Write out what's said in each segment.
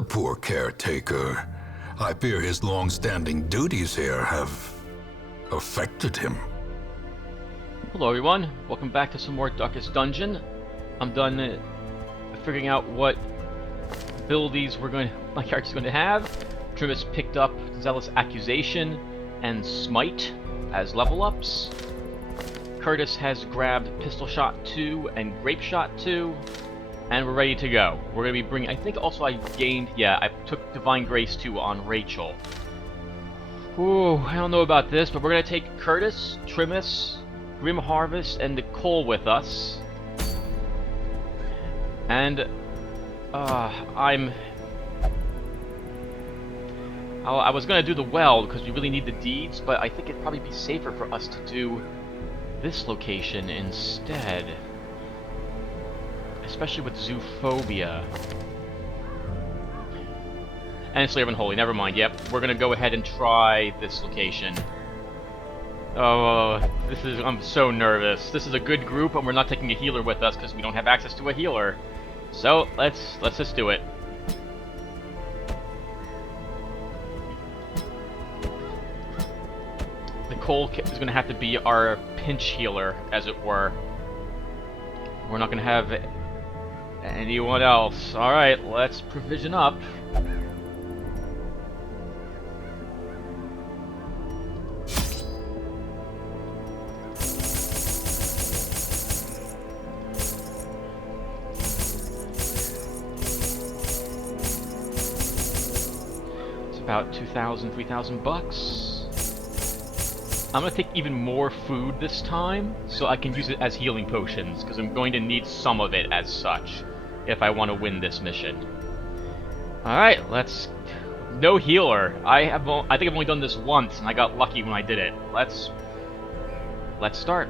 The poor caretaker. I fear his long-standing duties here have affected him. Hello everyone, welcome back to some more Darkest Dungeon. I'm done figuring out what abilities my character's going to have. Trimus picked up Zealous Accusation and Smite as level ups. Curtis has grabbed Pistol Shot 2 and Grape Shot 2, and we're ready to go. We're going to be bringing, I think also I took Divine Grace 2 on Rachel. Ooh, I don't know about this, but we're going to take Curtis, Trimus, Grim Harvest, and Nicole with us. And, I was going to do the well, because we really need the deeds, but I think it'd probably be safer for us to do this location instead. Especially with Zoophobia. And Slayer of Unholy, never mind, yep. We're going to go ahead and try this location. Oh, I'm so nervous. This is a good group, and we're not taking a healer with us because we don't have access to a healer. So, let's just do it. Nicole is going to have to be our pinch healer, as it were. We're not going to have anyone else. Alright, let's provision up. About 2,000, 3,000 bucks. I'm gonna take even more food this time, so I can use it as healing potions, because I'm going to need some of it as such, if I want to win this mission. Alright, no healer. I think I've only done this once, and I got lucky when I did it. Let's start.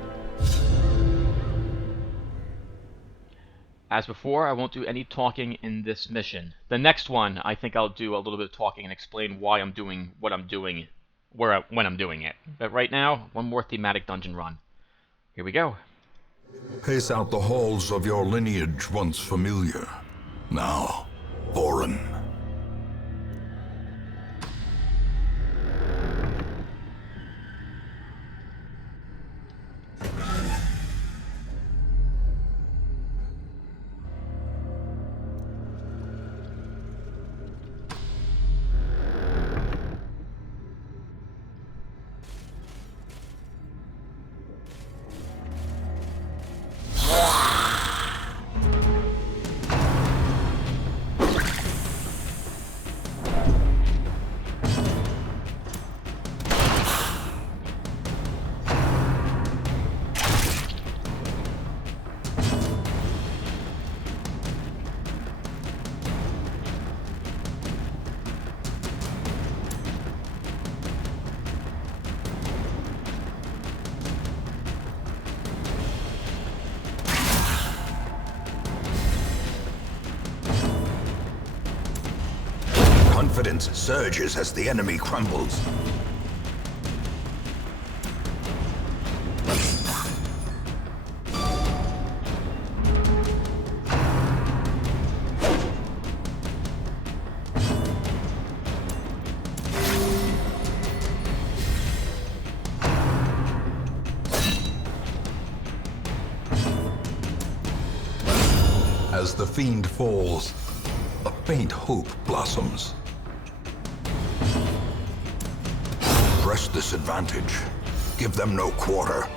As before, I won't do any talking in this mission. The next one, I think I'll do a little bit of talking and explain why I'm doing what I'm doing, when I'm doing it. But right now, one more thematic dungeon run. Here we go. Pace out the halls of your lineage once familiar, now foreign. Confidence surges as the enemy crumbles. As the fiend falls, a faint hope blossoms. Press this advantage. Give them no quarter.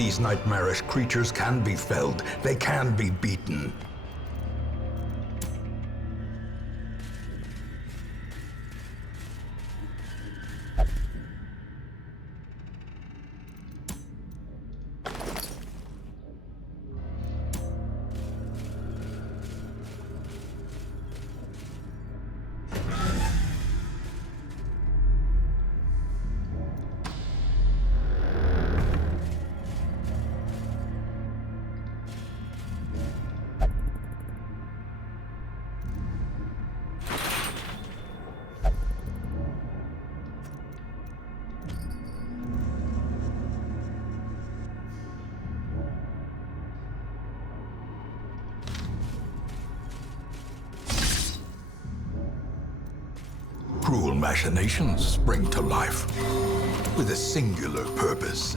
These nightmarish creatures can be felled. They can be beaten. Cruel machinations spring to life with a singular purpose.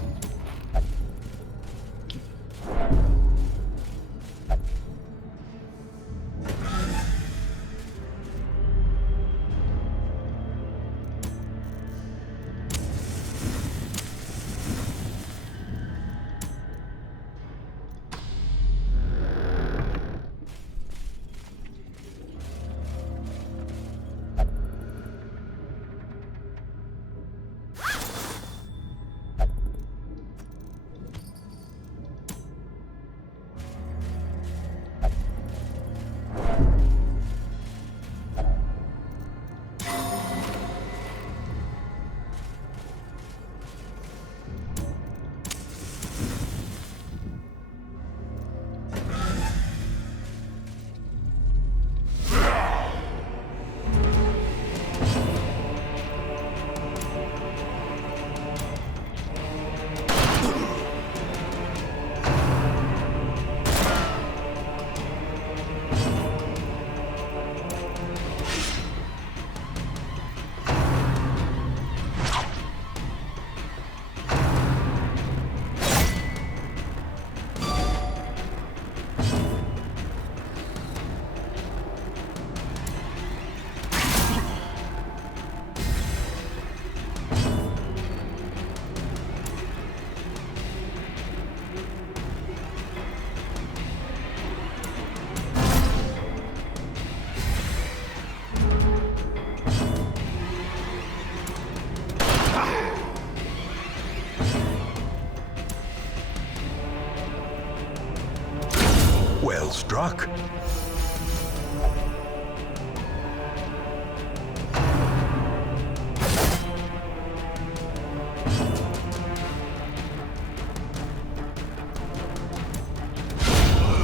Well struck.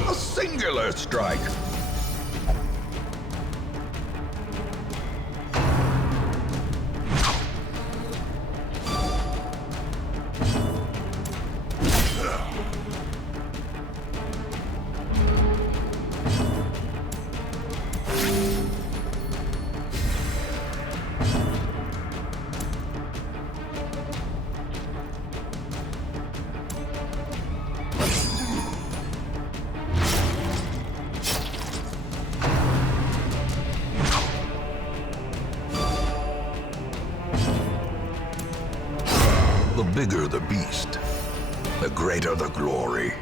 A singular strike. The bigger the beast, the greater the glory.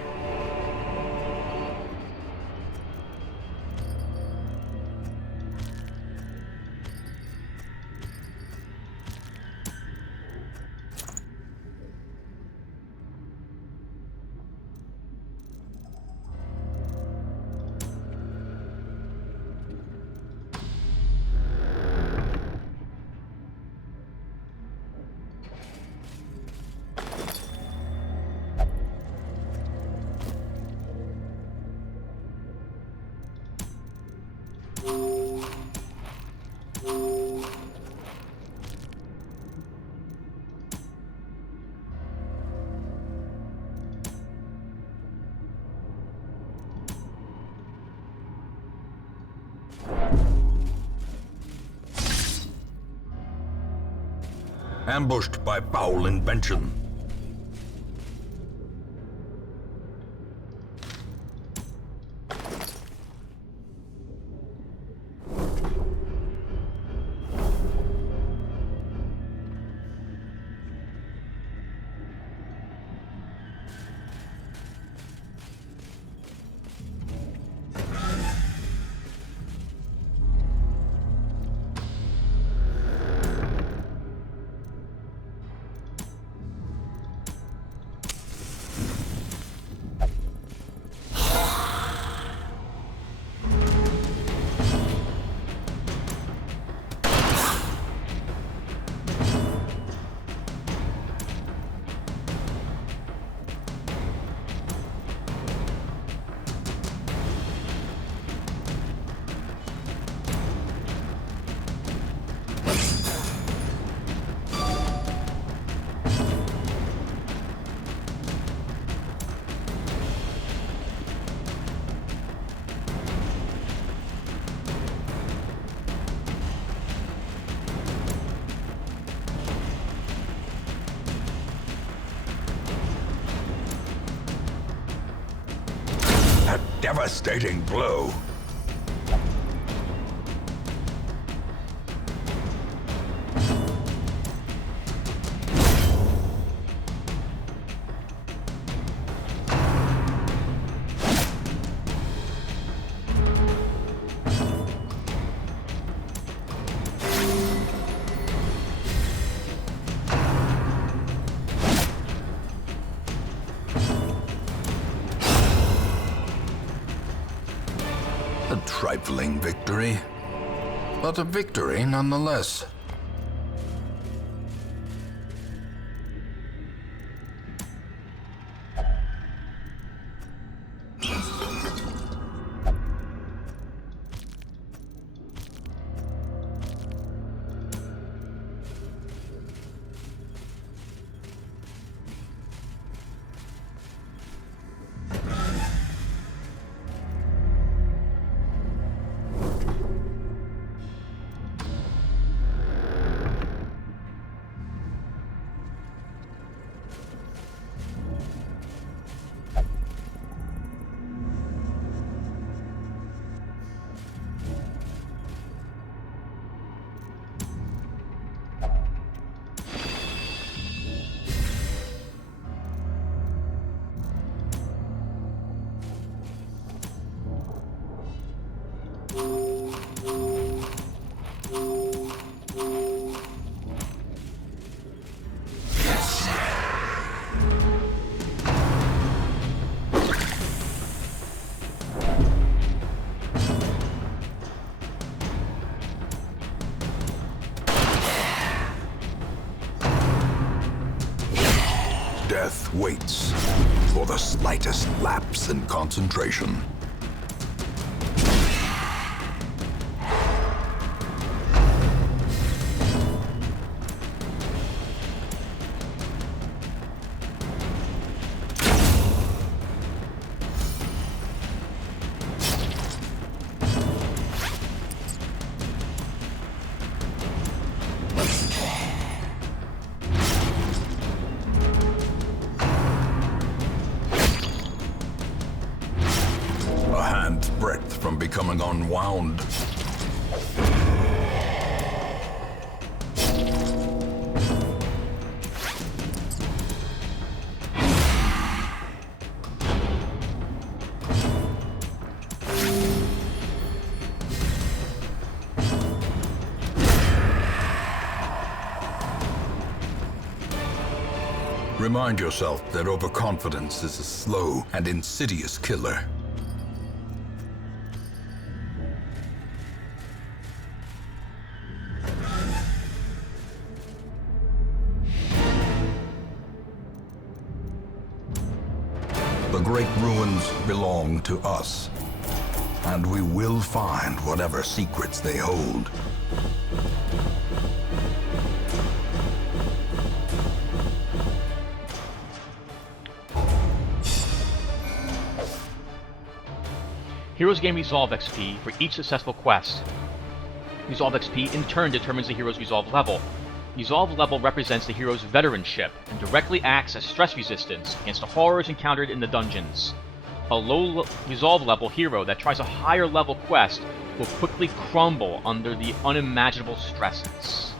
Ambushed by foul invention. A devastating blow. A trifling victory, but a victory nonetheless. Death waits for the slightest lapse in concentration. Breadth from becoming unwound. Remind yourself that overconfidence is a slow and insidious killer. The great ruins belong to us, and we will find whatever secrets they hold. Heroes gain Resolve XP for each successful quest. Resolve XP in turn determines the hero's Resolve level. Resolve level represents the hero's veteranship and directly acts as stress resistance against the horrors encountered in the dungeons. A low Resolve level hero that tries a higher level quest will quickly crumble under the unimaginable stresses.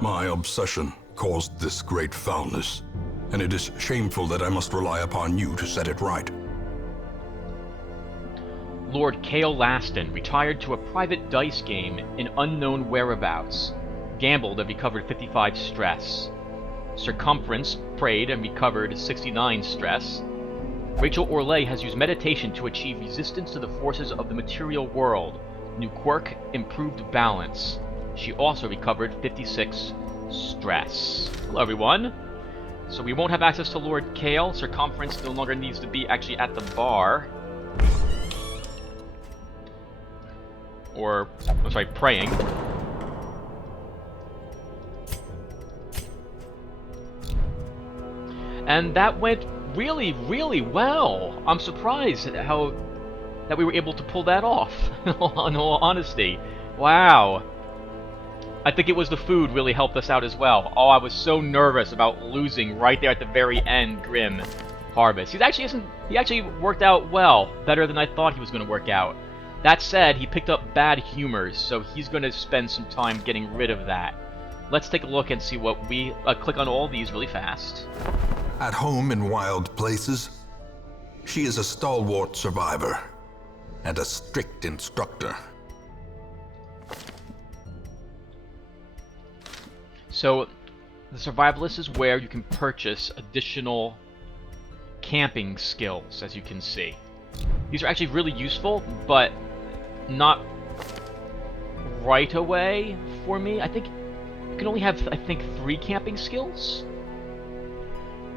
My obsession caused this great foulness, and it is shameful that I must rely upon you to set it right. Lord Kale Laston retired to a private dice game in unknown whereabouts, gambled and recovered 55 stress. Circumference prayed and recovered 69 stress. Rachel Orlay has used meditation to achieve resistance to the forces of the material world. New quirk, improved balance. She also recovered 56 stress. Hello everyone! So we won't have access to Lord Kale. Circumference no longer needs to be actually at the bar. Or, I'm sorry, praying. And that went really, really well. I'm surprised at how that we were able to pull that off, in all honesty. Wow. I think it was the food really helped us out as well. Oh, I was so nervous about losing right there at the very end, Grim Harvest. He actually worked out well, better than I thought he was going to work out. That said, he picked up bad humors, so he's going to spend some time getting rid of that. Let's take a look and see what we... click on all these really fast. At home in wild places, she is a stalwart survivor and a strict instructor. So, the Survivalist is where you can purchase additional camping skills, as you can see. These are actually really useful, but not right away for me. I think you can only have, 3 camping skills?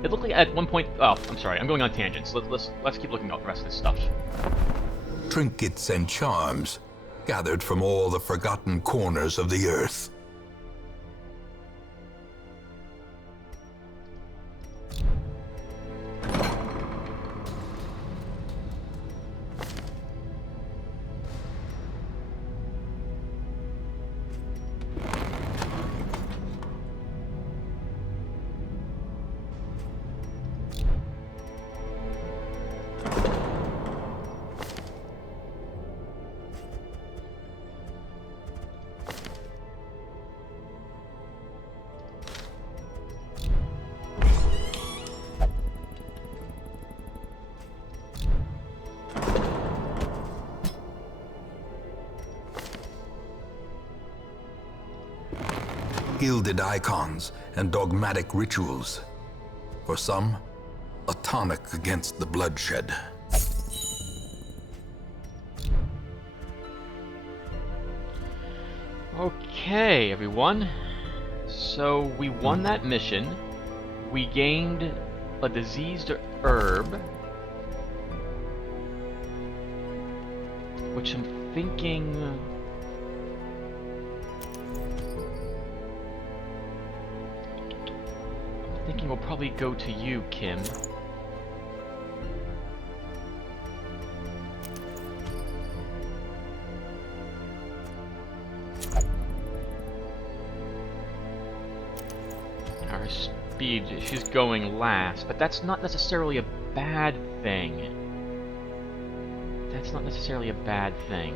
It looked like at one point... Oh, I'm sorry, I'm going on tangents. Let's keep looking up the rest of this stuff. Trinkets and charms gathered from all the forgotten corners of the earth. Gilded icons and dogmatic rituals. For some, a tonic against the bloodshed. Okay, everyone. So, we won that mission. We gained a diseased herb. Which I'm thinking... we'll probably go to you, Kim. Our speed, she's going last, but that's not necessarily a bad thing. That's not necessarily a bad thing.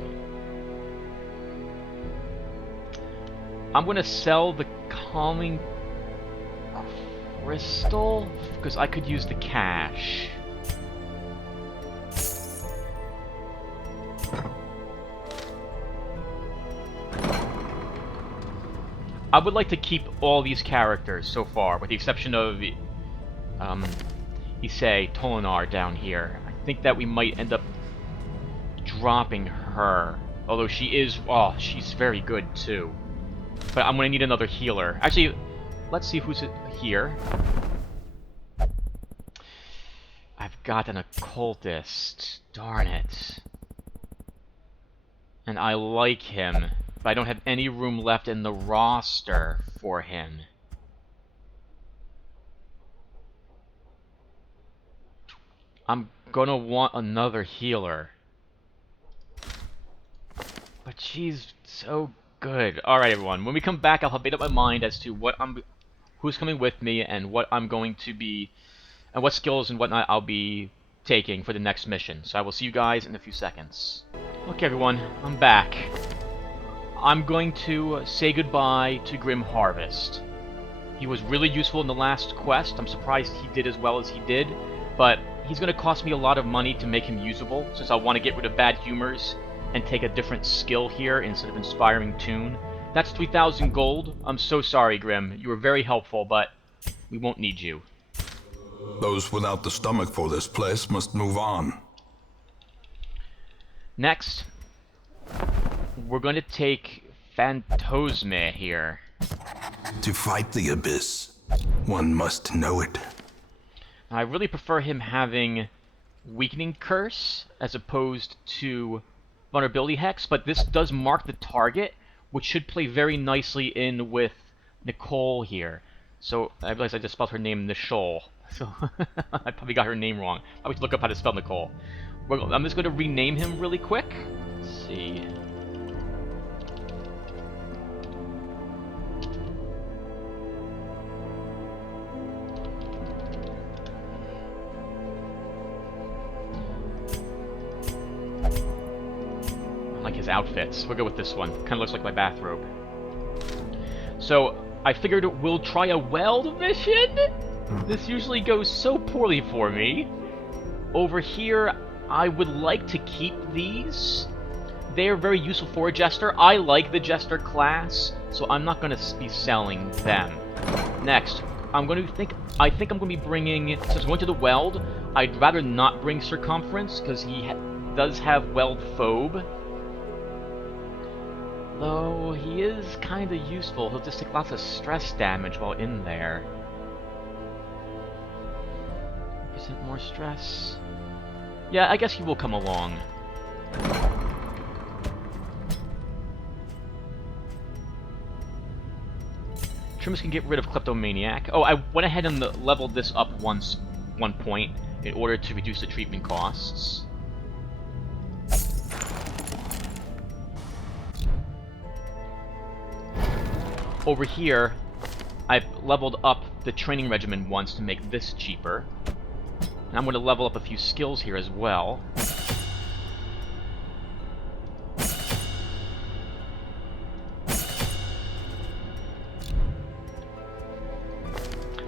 I'm gonna sell the calming crystal, because I could use the cash. I would like to keep all these characters so far, with the exception of, Issei Tolinar down here. I think that we might end up dropping her, although she is, oh, she's very good too. But I'm gonna need another healer. Actually, let's see who's here. I've got an occultist. Darn it. And I like him, but I don't have any room left in the roster for him. I'm gonna want another healer. But she's so good. Alright, everyone. When we come back, I'll have made up my mind as to who's coming with me and what I'm going to be, and what skills and whatnot I'll be taking for the next mission. So I will see you guys in a few seconds. Okay, everyone, I'm back. I'm going to say goodbye to Grim Harvest. He was really useful in the last quest. I'm surprised he did as well as he did, but he's going to cost me a lot of money to make him usable, since I want to get rid of bad humors and take a different skill here instead of Inspiring Tune. That's 3,000 gold. I'm so sorry, Grim. You were very helpful, but we won't need you. Those without the stomach for this place must move on. Next, we're going to take Phantosme here. To fight the abyss, one must know it. I really prefer him having Weakening Curse as opposed to Vulnerability Hex, but this does mark the target, which should play very nicely in with Nicole here. So, I realize I just spelled her name Nicole. So I probably got her name wrong. I have to look up how to spell Nicole. I'm just going to rename him really quick. Let's see. I like his outfits. We'll go with this one. Kind of looks like my bathrobe. So I figured we'll try a weld mission. This usually goes so poorly for me. Over here, I would like to keep these. They're very useful for a jester. I like the jester class, so I'm not going to be selling them. Next, I think I'm going to be bringing, since going to the weld, I'd rather not bring circumference, because he does have weld phobe. Though, he is kind of useful. He'll just take lots of stress damage while in there. % more stress. Yeah, I guess he will come along. Trimmers can get rid of Kleptomaniac. Oh, I went ahead and leveled this up one point in order to reduce the treatment costs. Over here, I've leveled up the training regimen once to make this cheaper. And I'm going to level up a few skills here as well.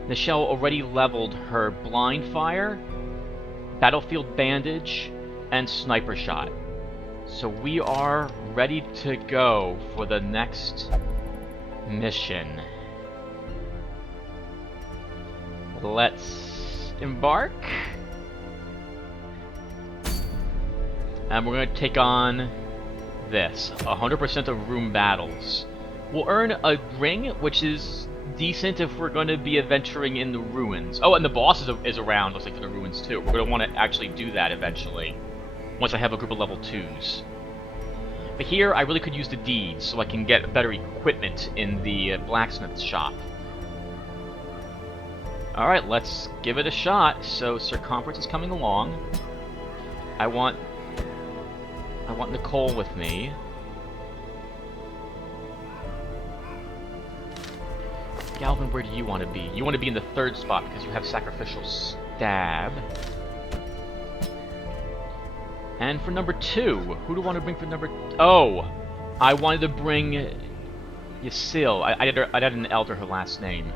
Nichelle already leveled her Blind Fire, Battlefield Bandage, and Sniper Shot. So we are ready to go for the next mission. Let's embark. And we're going to take on this, 100% of room battles. We'll earn a ring, which is decent if we're going to be adventuring in the ruins. Oh, and the boss is around, looks like, for the ruins too. We're going to want to actually do that eventually, once I have a group of level 2s. But here, I really could use the deeds, so I can get better equipment in the blacksmith shop. Alright, let's give it a shot. So, Circumference is coming along. I want Nicole with me. Galvin, where do you want to be? You want to be in the 3rd spot because you have Sacrificial Stab. And for number 2, who do I want to bring for number... Oh! I wanted to bring Yasil. I didn't alter her last name.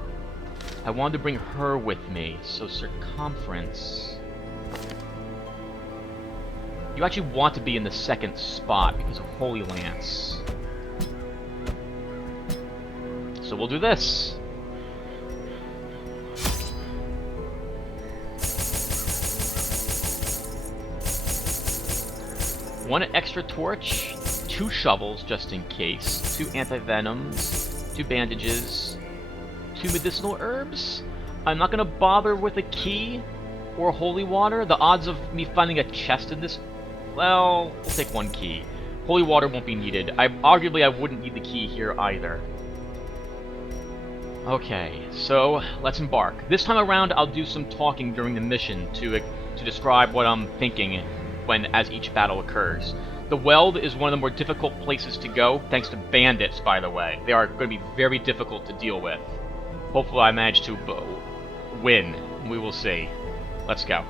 I wanted to bring her with me, so Circumference... You actually want to be in the 2nd spot because of Holy Lance. So we'll do this. One extra torch, 2 shovels just in case, 2 anti-venoms, 2 bandages, 2 medicinal herbs. I'm not going to bother with a key or holy water. The odds of me finding a chest in this... Well, we'll take 1 key. Holy water won't be needed. Arguably, I wouldn't need the key here either. Okay, so let's embark. This time around, I'll do some talking during the mission to describe what I'm thinking as each battle occurs. The Weld is one of the more difficult places to go, thanks to bandits, by the way. They are going to be very difficult to deal with. Hopefully I manage to win. We will see. Let's go.